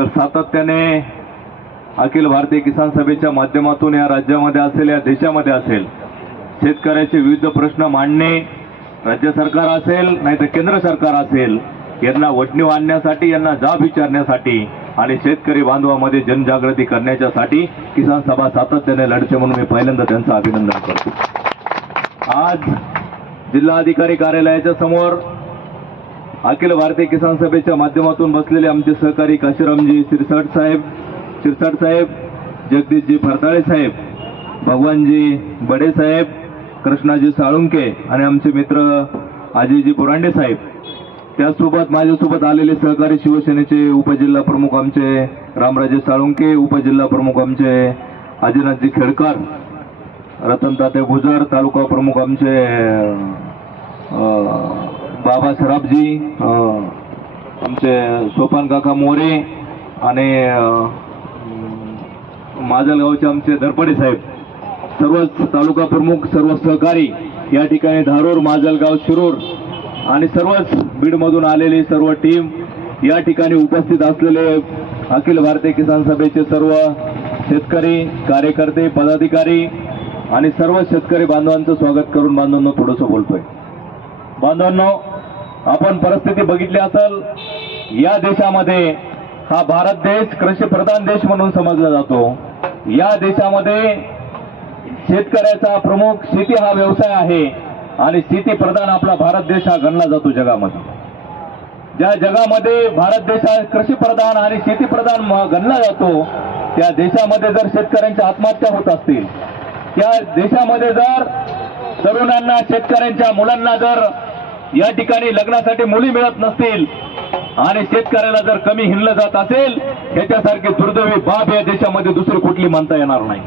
तर सातत्याने अखिल भारतीय किसान सभेच्या माध्यमातून या राज्यामध्ये असेल या देशामध्ये असेल शेतकऱ्याचे विविध प्रश्न मांडणे राज्य सरकार असेल नाहीतर केंद्र सरकार असेल यांना वटणीव आणण्यासाठी यांना जाब विचारण्यासाठी आणि शेतकरी बांधवामध्ये जनजागृती करण्याच्यासाठी किसान सभा सातत्याने लढते म्हणून मी पहिल्यांदा त्यांचं अभिनंदन करतो. आज जिल्हाधिकारी कार्यालयाच्या समोर अखिल भारतीय किसान सभेच्या माध्यमातून बसलेले आमचे सहकारी काशीरामजी शिरसाट साहेब शिरसाट साहेब जगदीशजी फरताळे साहेब भगवानजी बडे साहेब कृष्णाजी साळुंके आणि आमचे मित्र अजयजी पुरांडे साहेब. त्याचसोबत माझ्यासोबत आलेले सहकारी शिवसेनेचे उपजिल्हा प्रमुख आमचे रामराजे साळुंके उपजिल्हा प्रमुख आमचे अजिनाथजी खेडकर रतन ताते गुजर तालुका प्रमुख आमचे बाबा सराफजी आमचे सोपान काका मोरे आणि माजलगावचे आमचे दरपडे साहेब. सर्वच तालुका प्रमुख सर्व सहकारी या ठिकाणी धारूर माजलगाव शिरूर आणि सर्वच बीडमधून आलेली सर्व टीम या ठिकाणी उपस्थित असलेले अखिल भारतीय किसान सभेचे सर्व शेतकरी कार्यकर्ते पदाधिकारी आणि सर्व शेतकरी बांधवांचं स्वागत करून बांधवांना थोडंसं बोलतोय. बांधवांनो आपण परिस्थिती बघितली असेल या देशामध्ये हा भारत देश कृषी प्रधान देश म्हणून समजला जातो. या देशामध्ये शेतकऱ्याचा प्रमुख शेती हा व्यवसाय आहे आणि शेती प्रधान आपला भारत देश हा गणला जातो जगामध्ये. ज्या जगामध्ये भारत देश हा कृषी प्रधान आणि शेतीप्रधान गणला जातो त्या देशामध्ये जर शेतकऱ्यांच्या आत्महत्या होत असतील त्या देशामध्ये जर तरुणांना शेतकऱ्यांच्या मुलांना जर या ठिकाणी लग्नासाठी मुली मिळत नसतील आणि शेतकऱ्याला जर कमी हिणलं जात असेल ह्याच्यासारखी दुर्दैवी बाब या देशामध्ये दुसरी कुठली मानता येणार नाही.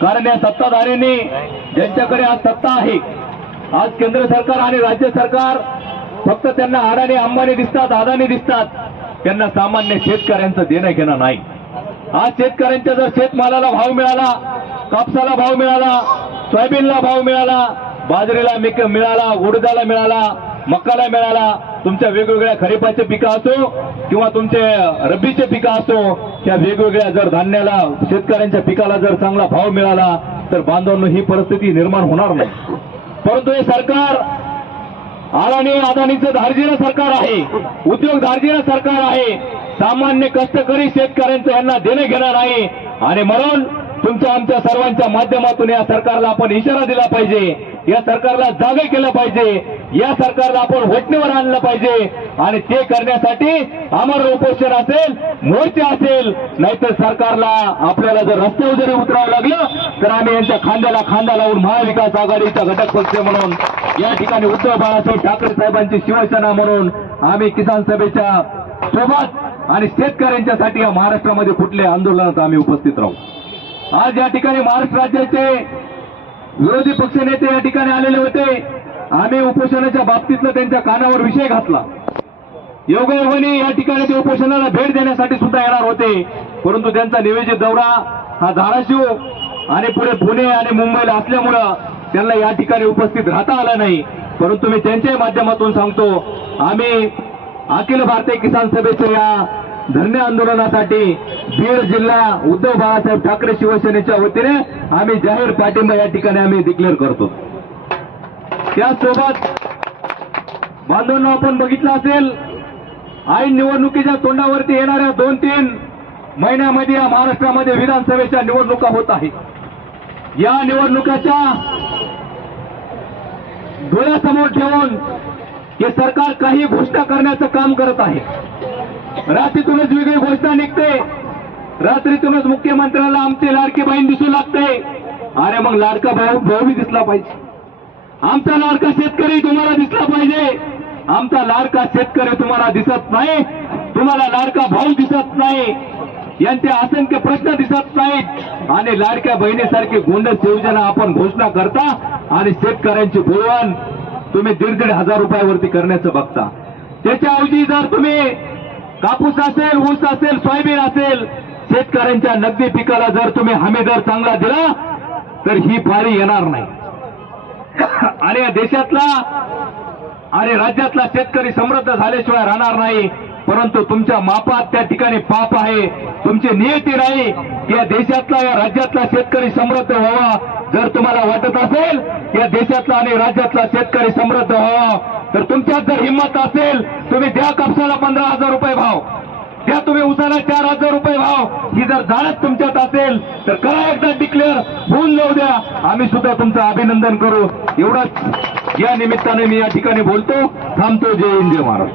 कारण या सत्ताधाऱ्यांनी ज्यांच्याकडे आज सत्ता आहे आज केंद्र सरकार आणि राज्य सरकार फक्त त्यांना अडाणी अंबानी दिसतात अदानी दिसतात. त्यांना सामान्य शेतकऱ्यांचं देणं घेणं नाही. आज शेतकऱ्यांच्या जर शेतमालाला भाव मिळाला कापसाला भाव मिळाला सोयाबीनला भाव मिळाला बाजरीला मिक मिळाला उडदाला मिळाला मक्काला मिळाला तुमच्या वेगवेगळ्या खरीपाचे पिकं असो किंवा तुमचे रब्बीचे पिकं असो त्या वेगवेगळ्या जर धान्याला शेतकऱ्यांच्या पिकाला जर चांगला भाव मिळाला तर बांधवांना ही परिस्थिती निर्माण होणार नाही. परंतु हे सरकार अडाणी अदानीचं धार्जिणं सरकार आहे उद्योग धार्जिणं सरकार आहे सामान्य कष्टकरी शेतकऱ्यांचं यांना देणं घेणं नाही आणि म्हणून तुमच्या आमच्या सर्वांच्या माध्यमातून या सरकारला आपण इशारा दिला पाहिजे. या सरकारला जागे केलं पाहिजे. या सरकारला आपण वटणीवर आणलं पाहिजे. आणि ते करण्यासाठी आम्हाला उपोषण असेल मोर्चे असेल नाहीतर सरकारला आपल्याला जर रस्त्यावर जरी उतरावं लागलं तर आम्ही यांच्या खांद्याला खांदा लावून महाविकास आघाडीचा घटक पक्ष म्हणून या ठिकाणी उद्धव बाळासाहेब ठाकरे साहेबांची शिवसेना म्हणून आम्ही किसान सभेच्या सोबत आणि शेतकऱ्यांच्यासाठी या महाराष्ट्रामध्ये कुठल्या आंदोलनात आम्ही उपस्थित राहू. आज या ठिकाणी महाराष्ट्र राज्याचे विरोधी पक्षनेते या ठिकाणी आलेले होते. आम्ही उपोषणाच्या बाबतीतलं त्यांच्या कानावर विषय घातला. योगायोगाने या ठिकाणी ते उपोषणाला भेट देण्यासाठी सुद्धा येणार होते. परंतु त्यांचा निवेदित दौरा हा धाराशिव आणि पुढे पुणे आणि मुंबईला असल्यामुळं त्यांना या ठिकाणी उपस्थित राहता आलं नाही. परंतु मी त्यांच्याही माध्यमातून सांगतो आम्ही अखिल भारतीय किसान सभेच्या या धरणे आंदोलनासाठी बीड जिल्हा उद्धव बाळासाहेब ठाकरे शिवसेनेच्या वतीने आम्ही जाहीर पाठिंबा या ठिकाणी आम्ही डिक्लेअर करतो. त्यासोबत बांधवांना आपण बघितलं असेल ऐन निवडणुकीच्या तोंडावरती येणाऱ्या दोन तीन महिन्यामध्ये या महाराष्ट्रामध्ये विधानसभेच्या निवडणुका होत आहेत. या निवडणुकाच्या डोळ्यासमोर ठेवून हे सरकार काही घोषणा करण्याचं काम करत आहे. रात्रीतूनच वेगळी घोषणा निघते. रात्रीतूनच मुख्यमंत्र्याला आमचे लाडके बहीण दिसू लागते. अरे मग लाडका भाऊ भाऊ दिसला पाहिजे. आमचा लाडका शेतकरी तुम्हाला दिसला पाहिजे. आमचा लाडका शेतकरी तुम्हाला दिसत नाही. तुम्हाला लाडका भाऊ दिसत नाही. यांचे असंख्य प्रश्न दिसत नाहीत. आणि लाडक्या बहिणीसारखी गोंडस योजना आपण घोषणा करता आणि शेतकऱ्यांची बोलवण तुम्ही दीड दीड हजार रुपयावरती करण्याचं बघता. त्याच्याऐवजी जर तुम्ही कापूस असेल ऊस असेल सोयाबीन असेल शेतकऱ्यांच्या नगदी पिकाला जर तुम्ही हमी दर चांगला दिला तर ही फारी येणार नाही. आणि या देशातला आणि राज्यातला शेतकरी समृद्ध झाल्याशिवाय राहणार नाही. परंतु तुमच्या मापात त्या ठिकाणी पाप आहे. तुमची नियती नाही. की या देशातला या राज्यातला शेतकरी समृद्ध व्हावा. जर तुम्हाला वाटत असेल या देशातला आणि राज्यातला शेतकरी समृद्ध व्हावा. तर तुमच्यात जर हिंमत असेल तुम्ही द्या कापसाला पंधरा हजार रुपये भाव. द्या तुम्ही उसाला चार हजार रुपये भाव. ही जर जाणत तुमच्यात असेल तर करा एकदा डिक्लेअर होऊन जाऊ द्या. आम्ही सुद्धा तुमचं अभिनंदन करू. एवढाच या निमित्ताने मी या ठिकाणी बोलतो. थांबतो जय हिंद जय महाराष्ट्र.